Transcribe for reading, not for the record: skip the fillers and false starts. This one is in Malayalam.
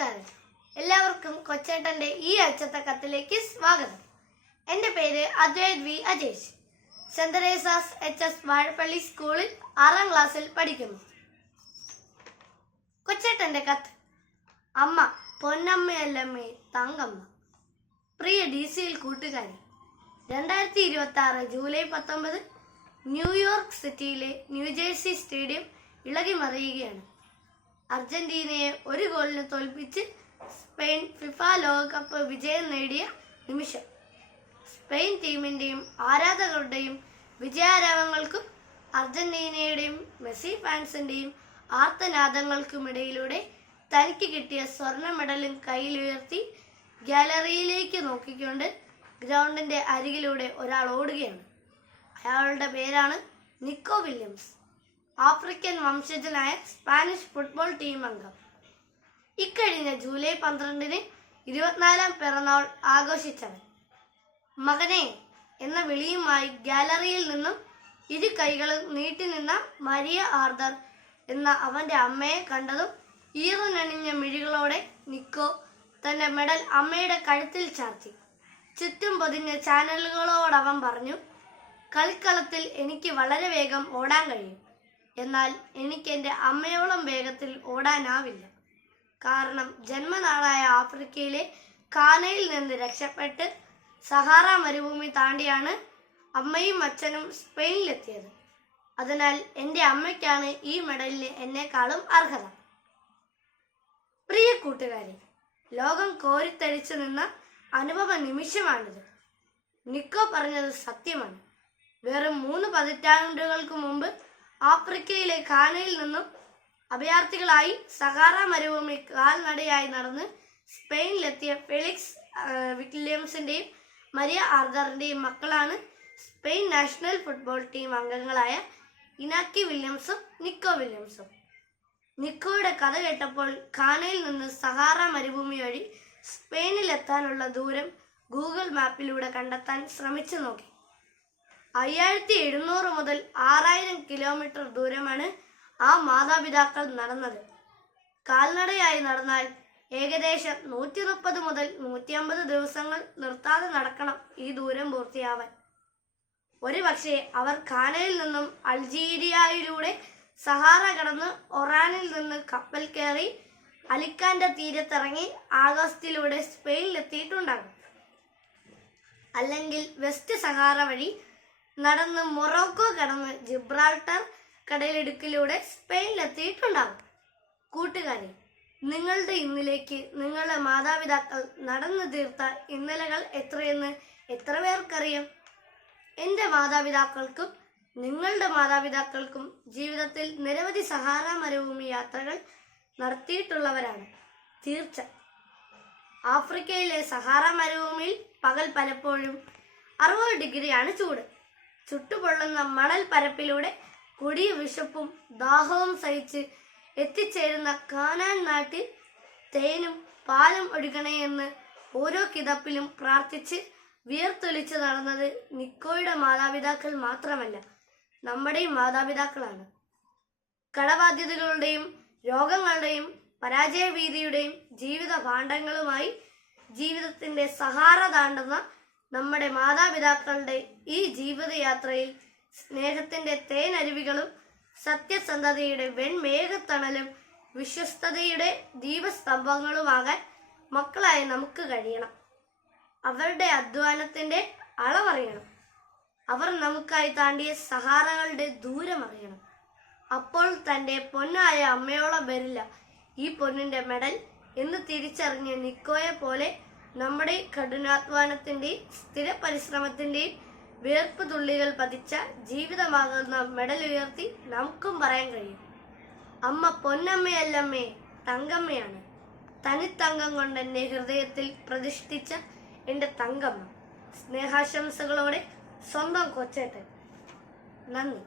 നമസ്കാരം. എല്ലാവർക്കും കൊച്ചേട്ടന്റെ ഈ ആഴ്ചത്തെ കത്തിലേക്ക് സ്വാഗതം. എൻ്റെ പേര് Advaith V Ajesh. Saint Teresa's HS Vazhappally സ്കൂളിൽ 6ാം ക്ലാസ്സിൽ പഠിക്കുന്നു. കൊച്ചേട്ടന്റെ കത്ത്. അമ്മ പൊന്നമ്മയല്ലമ്മേ തങ്കമ്മ. പ്രിയ DCL കൂട്ടുകാരി, 2026 ജൂലൈ 19 ന്യൂയോർക്ക് സിറ്റിയിലെ ന്യൂജേഴ്സി സ്റ്റേഡിയം ഇളകി മറിയുകയാണ്. അർജന്റീനയെ 1 ഗോളിന് തോൽപ്പിച്ച് സ്പെയിൻ ഫിഫ ലോകകപ്പ് വിജയം നേടിയ നിമിഷം. സ്പെയിൻ ടീമിന്റെയും ആരാധകരുടെയും വിജയാരവങ്ങൾക്കും അർജന്റീനയുടെയും മെസ്സി ഫാൻസിന്റെയും ആർത്തനാദങ്ങൾക്കുമിടയിലൂടെ തനിക്ക് കിട്ടിയ സ്വർണ്ണ മെഡലും കയ്യിലുയർത്തി ഗാലറിയിലേക്ക് നോക്കിക്കൊണ്ട് ഗ്രൗണ്ടിന്റെ അരികിലൂടെ ഒരാൾ ഓടുകയാണ്. അയാളുടെ പേരാണ് നിക്കോ വില്യംസ്. ആഫ്രിക്കൻ വംശജനായ സ്പാനിഷ് ഫുട്ബോൾ ടീം അംഗം. ഇക്കഴിഞ്ഞ ജൂലൈ 12 24ാം പിറന്നാൾ ആഘോഷിച്ചവൻ. മകനെ എന്ന വിളിയുമായി ഗാലറിയിൽ നിന്നും 2 കൈകളും നീട്ടി നിന്ന മരിയ ആർദർ എന്ന അവന്റെ അമ്മയെ കണ്ടതും ഈറനണിഞ്ഞ മിഴികളോടെ നിക്കോ തന്റെ മെഡൽ അമ്മയുടെ കഴുത്തിൽ ചാർത്തി. ചുറ്റും പൊതിഞ്ഞ ചാനലുകളോടവൻ പറഞ്ഞു, കളിക്കളത്തിൽ എനിക്ക് വളരെ വേഗം ഓടാൻ കഴിയും, എന്നാൽ എനിക്ക് എൻ്റെ അമ്മയോളം വേഗത്തിൽ ഓടാനാവില്ല. കാരണം ജന്മനാടായ ആഫ്രിക്കയിലെ ഘാനയിൽ നിന്ന് രക്ഷപ്പെട്ട് സഹാറ മരുഭൂമി താണ്ടിയാണ് അമ്മയും അച്ഛനും സ്പെയിനിലെത്തിയത്. അതിനാൽ എൻ്റെ അമ്മയ്ക്കാണ് ഈ മെഡലിന് എന്നെക്കാളും അർഹത. പ്രിയ കൂട്ടുകാരെ, ലോകം കോരിത്തരിച്ചു നിന്ന അനുഭവ നിമിഷമാണിത്. നിക്കോ പറഞ്ഞത് സത്യമാണ്. വെറും 3 പതിറ്റാണ്ടുകൾക്ക് മുമ്പ് ആഫ്രിക്കയിലെ ഘാനയിൽ നിന്നും അഭയാർത്ഥികളായി സഹാറ മരുഭൂമി കാൽനടയായി നടന്ന് സ്പെയിനിലെത്തിയ ഫെലിക്സ് വില്യംസിന്റെയും മരിയ ആർദറിന്റെയും മക്കളാണ് സ്പെയിൻ നാഷണൽ ഫുട്ബോൾ ടീം അംഗങ്ങളായ ഇനാക്കി വില്യംസും നിക്കോ വില്യംസും. നിക്കോയുടെ കഥ കേട്ടപ്പോൾ ഘാനയിൽ നിന്ന് സഹാറ മരുഭൂമി വഴി സ്പെയിനിലെത്താനുള്ള ദൂരം ഗൂഗിൾ മാപ്പിലൂടെ കണ്ടെത്താൻ ശ്രമിച്ചു നോക്കി. 5700 മുതൽ 6000 കിലോമീറ്റർ ദൂരമാണ് ആ മാതാപിതാക്കൾ നടന്നത്. കാൽനടയായി നടന്നാൽ ഏകദേശം 130 മുതൽ 150 ദിവസങ്ങൾ നിർത്താതെ നടക്കണം ഈ ദൂരം പൂർത്തിയാവാൻ. ഒരുപക്ഷെ അവർ ഘാനയിൽ നിന്നും അൾജീരിയയിലൂടെ സഹാറ കടന്ന് ഒറാനിൽ നിന്ന് കപ്പൽ കയറി അലിക്കാന്റെ തീരത്തിറങ്ങി ആഗസ്റ്റിലൂടെ സ്പെയിനിലെത്തിയിട്ടുണ്ടാകും. അല്ലെങ്കിൽ വെസ്റ്റ് സഹാറ വഴി നടന്ന് മൊറോക്കോ കടന്ന് ജിബ്രാൾട്ടർ കടലിടുക്കിലൂടെ സ്പെയിനിലെത്തിയിട്ടുണ്ടാകും. കൂട്ടുകാരെ, നിങ്ങളുടെ ഇന്നിലേക്ക് നിങ്ങളുടെ മാതാപിതാക്കൾ നടന്നു തീർത്ത ഇന്നലകൾ എത്രയെന്ന് എത്ര പേർക്കറിയാം? എൻ്റെ മാതാപിതാക്കൾക്കും നിങ്ങളുടെ മാതാപിതാക്കൾക്കും ജീവിതത്തിൽ നിരവധി സഹാറ മരുഭൂമി യാത്രകൾ നടത്തിയിട്ടുള്ളവരാണ് തീർച്ച. ആഫ്രിക്കയിലെ സഹാറ മരുഭൂമിയിൽ പകൽ പലപ്പോഴും 60 ഡിഗ്രിയാണ് ചൂട്. ചുട്ടുപൊള്ളുന്ന മണൽ പരപ്പിലൂടെ കൊടിയ വിശപ്പും ദാഹവും സഹിച്ച് എത്തിച്ചേരുന്ന കാനാൻ നാട്ടിൽ തേനും പാലും ഒഴുകണേ എന്ന് ഓരോ കിതപ്പിലും പ്രാർത്ഥിച്ച് വിയർത്തൊലിച്ച് നടന്നത് നിക്കോയുടെ മാതാപിതാക്കൾ മാത്രമല്ല, നമ്മുടെയും മാതാപിതാക്കളാണ്. കടബാധ്യതകളുടെയും രോഗങ്ങളുടെയും പരാജയഭീതിയുടെയും ജീവിത ഭാണ്ഡങ്ങളുമായി ജീവിതത്തിന്റെ സഹാറ താണ്ടുന്ന നമ്മുടെ മാതാപിതാക്കളുടെ ഈ ജീവിതയാത്രയിൽ സ്നേഹത്തിന്റെ തേനരുവികളും സത്യസന്ധതയുടെ വെൺമേഘത്തണലും വിശ്വസ്തതയുടെ ദീപസ്തംഭങ്ങളുമാകാൻ മക്കളായി നമുക്ക് കഴിയണം. അവരുടെ അധ്വാനത്തിന്റെ അളവറിയണം. അവർ നമുക്കായി താണ്ടിയ സഹാറകളുടെ ദൂരമറിയണം. അപ്പോൾ തൻ്റെ പൊന്നായ അമ്മയോളം വരില്ല ഈ പൊന്നിന്റെ മെഡൽ എന്ന് തിരിച്ചറിഞ്ഞ നിക്കോയെ പോലെ നമ്മുടെ കഠിനാധ്വാനത്തിന്റെയും സ്ഥിര പരിശ്രമത്തിന്റെയും വേർപ്പ് തുള്ളികൾ പതിച്ച ജീവിതമാകുന്ന മെഡൽ ഉയർത്തി നമുക്കും പറയാൻ കഴിയും, അമ്മ പൊന്നമ്മയല്ലമ്മേ തങ്കമ്മയാണ്. തനിത്തങ്കം കൊണ്ട് എൻ്റെ ഹൃദയത്തിൽ പ്രതിഷ്ഠിച്ച എൻ്റെ തങ്കമ്മ. സ്നേഹാശംസകളോടെ സ്വന്തം കൊച്ചേട്ടൻ. നന്ദി.